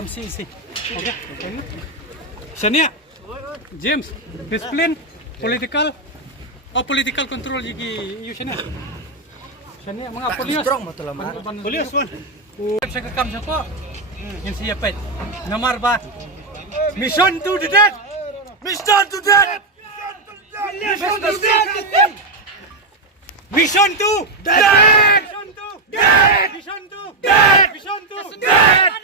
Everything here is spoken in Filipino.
From CEC. Okay. Shania, James, discipline, political control you Shania. Shania mga pulis. Strong mo to laman. Pulis one. Sa kakam sa po. Yung siya pet. Namar ba? Mission to the death. Mission to death. Mission to death. Mission to death. Mission to death. Mission to death. Mission to death.